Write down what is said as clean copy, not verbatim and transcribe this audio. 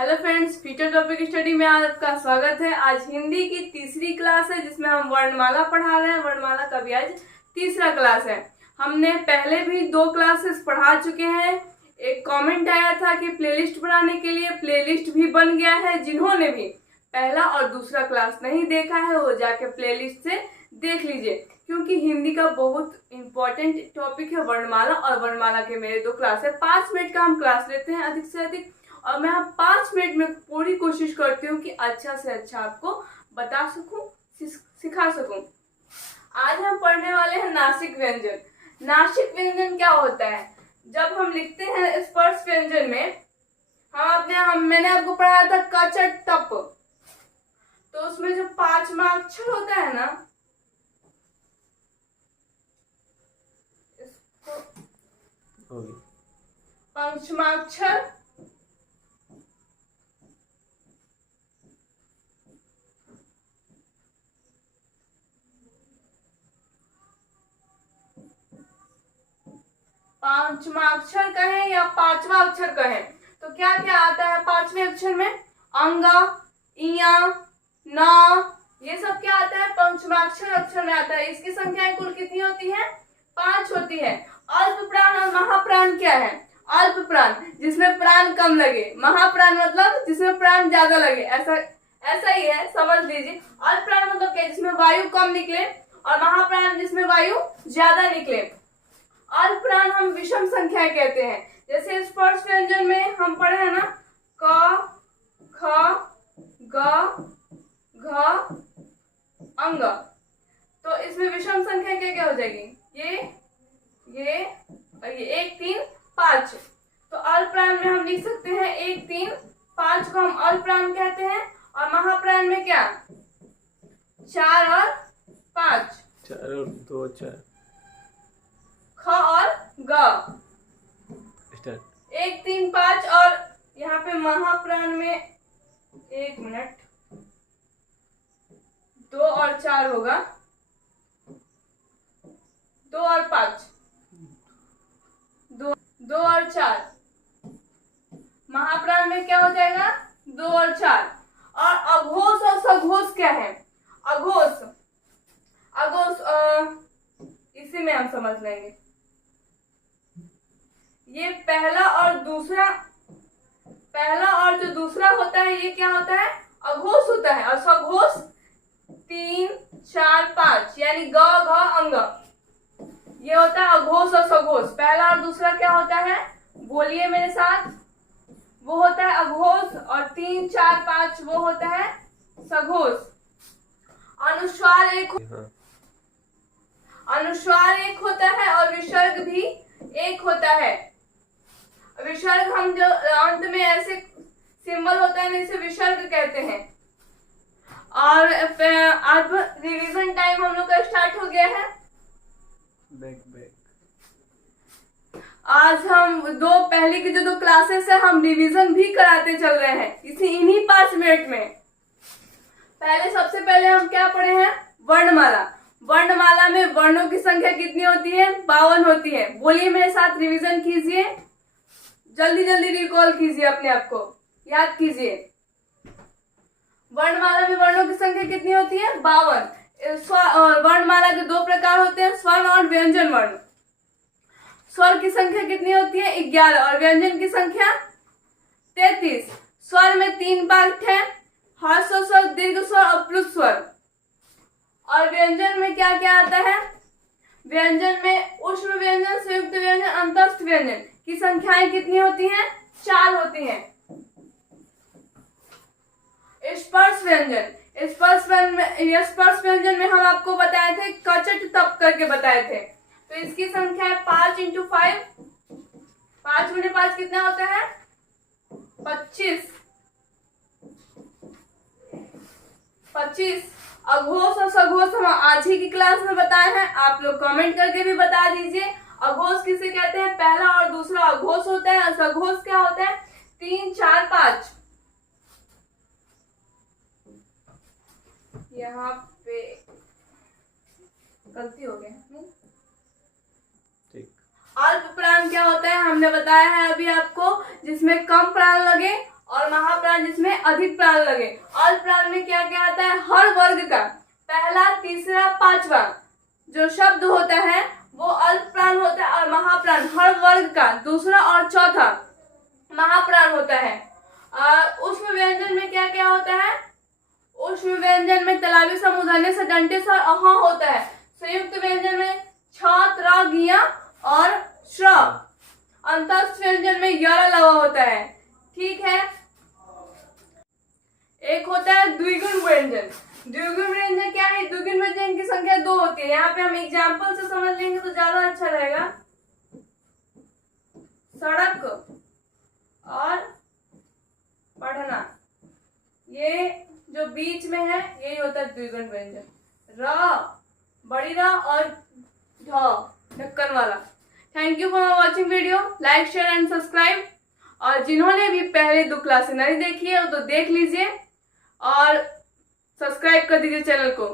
Hello friends, future topic study में आपका स्वागत है। आज हिंदी की तीसरी क्लास है जिसमें हम वर्णमाला पढ़ा रहे हैं। वर्णमाला का भी आज तीसरा क्लास है। हमने पहले भी 2 क्लासेस पढ़ा चुके हैं। एक कमेंट आया था कि प्लेलिस्ट बनाने के लिए, प्लेलिस्ट भी बन गया है। जिन्होंने भी पहला और दूसरा क्लास नहीं देखा है वो जाके प्लेलिस्ट से देख लीजिए, क्योंकि हिंदी का बहुत इंपॉर्टेंट टॉपिक है वर्णमाला। और वर्णमाला के मेरे 2 क्लास है। 5 मिनट का हम क्लास लेते हैं अधिक से अधिक, और मैं 5 मिनट में पूरी कोशिश करती हूँ कि अच्छा से अच्छा आपको बता सकूं, सिखा सकूं। आज हम पढ़ने वाले हैं नासिक व्यंजन। नासिक व्यंजन क्या होता है? जब हम लिखते हैं स्पर्श व्यंजन में, मैंने आपको पढ़ाया था क च टप, तो उसमें जो 5वां अक्षर होता है ना, इसको 5वां अक्षर कहें या 5वां अक्षर कहें, तो क्या क्या आता है 5वें अक्षर में? अंगा, इया, ना, ये सब क्या आता है? 5वां अक्षर में आता है। इसकी संख्याएं कुल कितनी होती है? 5 होती है। अल्प प्राण और महाप्राण क्या है? अल्प प्राण जिसमें प्राण कम लगे, महाप्राण मतलब जिसमें प्राण ज्यादा लगे। ऐसा ही है, समझ लीजिए। अल्प प्राण मतलब क्या? जिसमें वायु कम निकले, और महाप्राण जिसमें वायु ज्यादा निकले। अल्प प्राण हम विषम संख्या कहते हैं। जैसे स्पर्श व्यंजन में हम पढ़े हैं ना, क, ख, ग, घ, अंग, तो इसमें विषम संख्या क्या क्या हो जाएगी? ये और ये 1 3 5। तो अल्प प्राण में हम लिख सकते हैं 1 3 5 को हम अल्प प्राण कहते हैं। और महाप्राण में क्या? 4 और 5, 4 और 2 4, ख और ग। 1 3 5 और यहाँ पे महाप्राण में 1 मिनट 2 और 4 होगा, 2 और 5, 2 और 4। महाप्राण में क्या हो जाएगा? 2 और 4। और अघोष और सघोष क्या है? अघोष इसी में हम समझ लेंगे। ये पहला और जो दूसरा होता है, ये क्या होता है? अघोष होता है। और सघोष 3 4 5 यानी ग घ अंग, ये होता है अघोष और सघोष। पहला और दूसरा क्या होता है? बोलिए मेरे साथ। वो होता है अघोष, और 3 4 5 वो होता है सघोष। अनुस्वार एक होता है और विसर्ग भी एक होता है। विसर्ग हम जो अंत में ऐसे सिंबल होता है, इसे विसर्ग कहते हैं। और अब रिवीजन टाइम हम लोग का स्टार्ट हो गया है। आज हम पहले की जो 2 क्लासेस है हम रिवीजन भी कराते चल रहे हैं इन्हीं 5 मिनट में। सबसे पहले हम क्या पढ़े हैं? वर्णमाला। वर्णमाला में वर्णों की संख्या कितनी होती है? 52 होती है। बोलिए मेरे साथ, रिवीजन कीजिए, जल्दी जल्दी रिकॉल कीजिए, अपने आप को याद कीजिए। वर्णमाला में वर्णों की संख्या कितनी होती है? 52। वर्णमाला के 2 प्रकार होते हैं, स्वर्ण और व्यंजन वर्ण। स्वर की संख्या कितनी होती है? 11, और व्यंजन की संख्या 33। स्वर में 3 पार्ट है, ह्रस्व स्वर, दीर्घ स्वर और प्लुत स्वर। और व्यंजन में क्या क्या आता है? व्यंजन में ऊष्म व्यंजन, संयुक्त व्यंजन, अंतस्थ व्यंजन की संख्याएं कितनी होती हैं? 4 होती हैं। स्पर्श व्यंजन में हम आपको बताए थे क च टप करके बताए थे। तो इसकी संख्या है 5 × 5। 5 × 5 कितना होता है? 25। अघोष और सघोष हम आज ही की क्लास में बताए हैं। आप लोग कमेंट करके भी बता दीजिए। अघोष किसे कहते हैं? पहला और दूसरा अघोष होता है। और सघोष क्या होता है? 3 4 5। यहाँ पे गलती हो गई। अल्प प्राण क्या होता है? हमने बताया है अभी आपको, जिसमें कम प्राण लगे और महाप्राण जिसमें अधिक प्राण लगे। अल्प प्राण में क्या क्या आता है, हर वर्ग का पहला, तीसरा, पांचवा जो शब्द होता है वो अल्प प्राण होता है, और महाप्राण हर वर्ग का दूसरा और चौथा महाप्राण होता है। ऊष्म व्यंजन में क्या क्या होता है, ऊष्म व्यंजन में तलावी समूर्धन्य से दंते से और अहा होता है। संयुक्त व्यंजन में छ, त्र, गिया और श्र। अंतस्थ व्यंजन में यरा लवा होता है। ठीक है। एक होता है द्विगुण व्यंजन। द्विगुण व्यंजन क्या है, द्विगुण व्यंजन की संख्या 2 होती है। यहाँ पे हम एग्जाम्पल से समझ लेंगे तो ज्यादा अच्छा रहेगा। सड़क और पढ़ना, ये जो बीच में है यही होता है द्विगुण व्यंजन। र, बड़ी र और ढक्कन वाला। Thank you for watching video. Like, share and subscribe. और जिन्होंने भी पहले 2 क्लासें नहीं देखी है वो तो देख लीजिए और सब्सक्राइब कर दीजिए चैनल को।